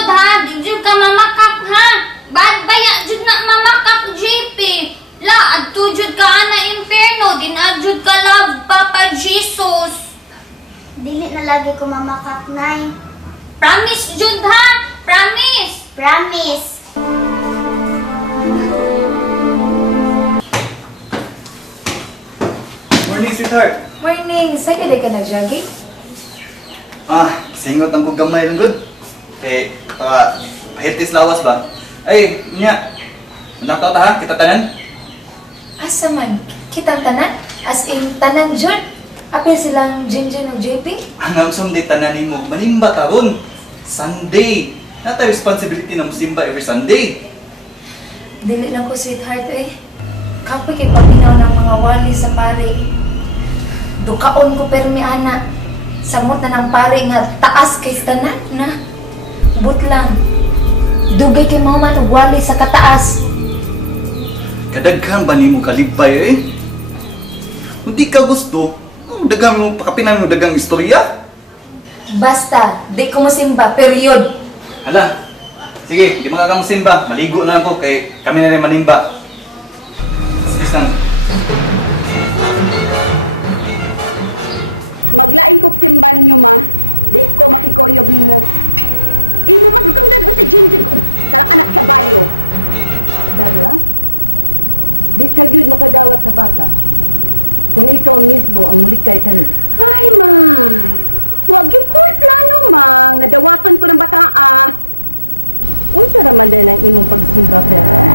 jud ha, di jud ka mamakak ha. Bad baya jud na mamakak JP. La adto jud ka ana impierno, dinadjud ka love Papa Jesus. Dili na lagi ko mamakak, Nay. Promise jud ha, promise. Promise. Morning, sweetheart. Morning! Saan ka nag-jogging? Singot ang kong gamay ng good. Healthy lawas ba? Ay, niya. Nakaw ta ha, kita tanan. Asa man? Kitang tanan? As in, tanan jud? Apil silang Jinjin o JP? Hanggang sumdi tanan mo, manimba taron. Sunday. Nata responsibility na musimba every Sunday. Dili lang ko, sweetheart eh. Kapoy kay paminaw ng mga wali sa pare. Dukaon ko permi ana. Samot na ng pare nga taas kay tanan na. Butlang. Dugay kay mga man wali sa kataas. Kadaghan ba ni mo kalipay eh? Kung di ka gusto, dagang mo pakapinan mo dagang istorya. Basta, di ko masimba, period. Hala, sige, di makakang simba. Maligo na ako kay kami na rin manimba. Sige lang. Maglain kog simba ninyo, ma. Di ko makikoyog nimo. Imo magukang dado si Jinjin kung karang anak sa balyo. Carla, di ka yun makadawat sa bata. Kung ikaw mismo ang mulikay kanila. Ay, ma. Wag yun ko'y plano, ma. Nga dawaton ko ng bata, Unsa raman din ang imong pagsimba, Carla?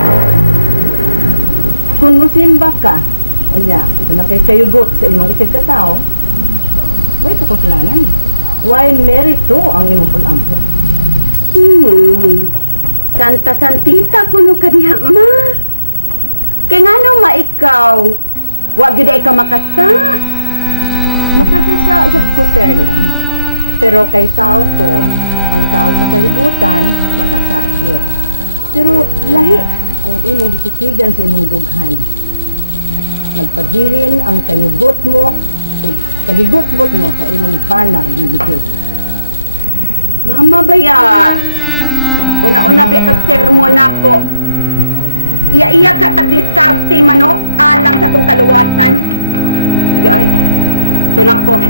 Kung musimba ka, o niya, kung nakikayugot sa imong isig katao, way kakuslanan. Why merito ang imong pag-ampo? Santa Santita kuno ka diha, ma. Kaya nga no, ma, ikaw. Wag yun ikaw makasa. Makasasa sa Carla. Pero kay tao ko, ang tao sa kalibutan, makasayod. Pero lahi ang imong gititigan sa imong dughan. Nagpabilin ang kayugot mo o kaligot-got mo sa imong panang lilikod. Mama baya. Una-una ba kag sermon ako. Iya-iya ka tag-diskarte mano alang sa tong kaluwasan. Sige ay. Tunak ko.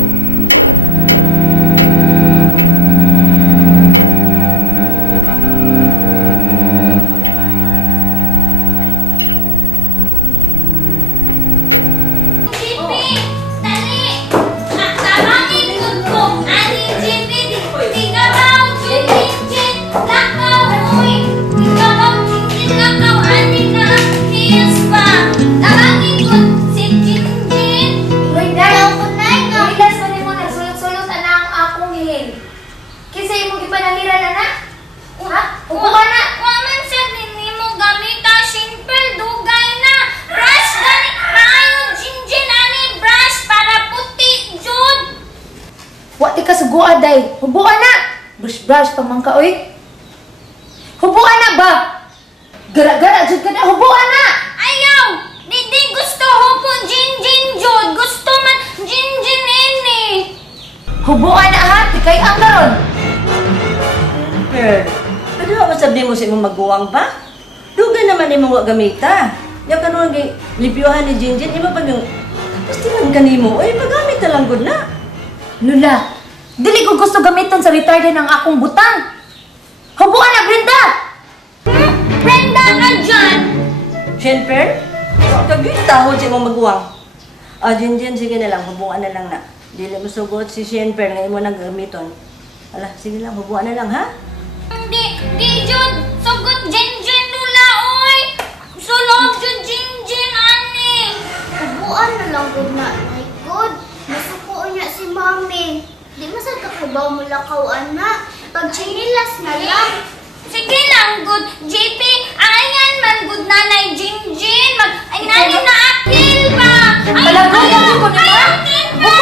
Day, hubuan na! Brush-brush pa man ka, oy. Hubuan na ba? Gara-gara, jud ka na, hubuan na! Ayaw! Di gusto hubo Jinjin jud. Gusto man Jinjin ini. Hubuan na ha, tikay ang karon. Ano ba sabi mo sa imong maguwang ba? Dugay naman imong wa gamita. Yung kanong libyuhan ni Jinjin, di ba pag yung gusto lang kanimo, ay pagamit na lang gud na. Lula, dili ko gusto gamiton sa retarde ng akong butang. Hubuan na, Brenda! Brenda ka dyan! Shenper? Kagay tawad siya mong maguwang. Jinjin, sige na lang, hubuan na lang na. Dili mo sugot si Shenper nga imo nang gamiton. Ala, sige lang, hubuan na lang, ha? Di jud. Sugot Jinjin lula, oy! Sulog jud Jinjin, ani! Hubuan na lang good na likod. Nasuko niya si Mami. Di masad ka kubaw mo lakaw, anak. Pag chinilas na lang. Sige lang, good. JP, ayan man, good nanay Jinjin. Ay, nani na akil ba? Ay, Alam ko na ba? akil ba?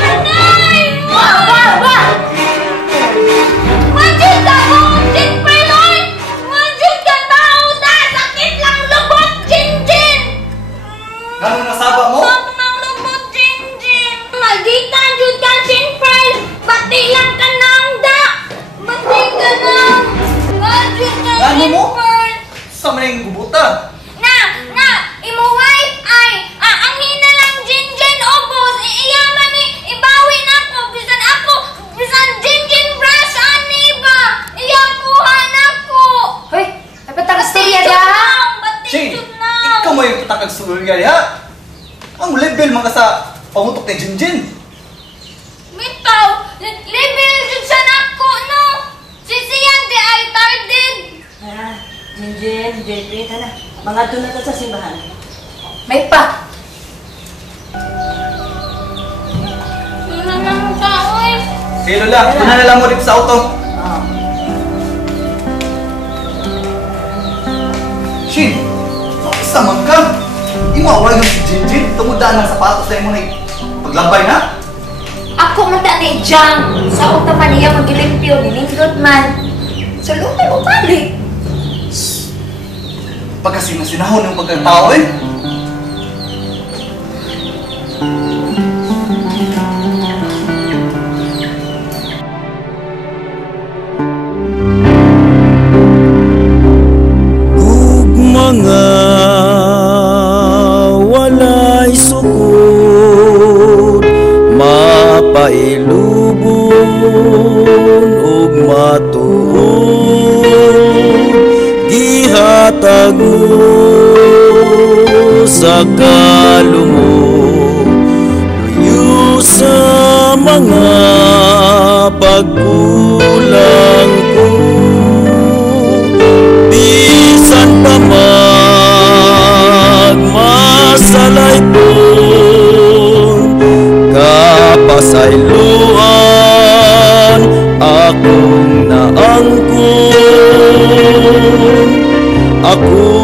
Anay! Ba! What Sa man yung gubuta? Na, imo wife ay, ang hina lang Jinjin ubos, iyama ni, ibawi na ko, bisan Jinjin brush, ani ba? Iyakuha na ko. Hoy, ay patang istorya da. Shin, Batidjud na. ikaw mo yung patakag sululya ha? Ang level mga sa pangutok ni Jinjin. Bitaw, level jud sa nako, no? Sisiyan di ay tarded. Jinjin, JP, tala. Mga doon na to sa simbahan. May pa. Ano nang taoy? Sige Lola, kuna na lang mo dito sa auto. Ah. Shin, sa man ka? Imaway yung si Jinjin, tumudaan ng sapatos na mo na paglambay na? Ako man ni Jang. Sa uta man niya magilimpyo, nilindot man. Sa lutan mo balik. Pagkasinahon yung pagkatao eh. Mga walay sukod, mapailubon ug matuod, gihatag mo sa kalumog, luyo sa mga pagkulang ko. Bisan pa magmasalayton, kapasayloan akong naangkon, ako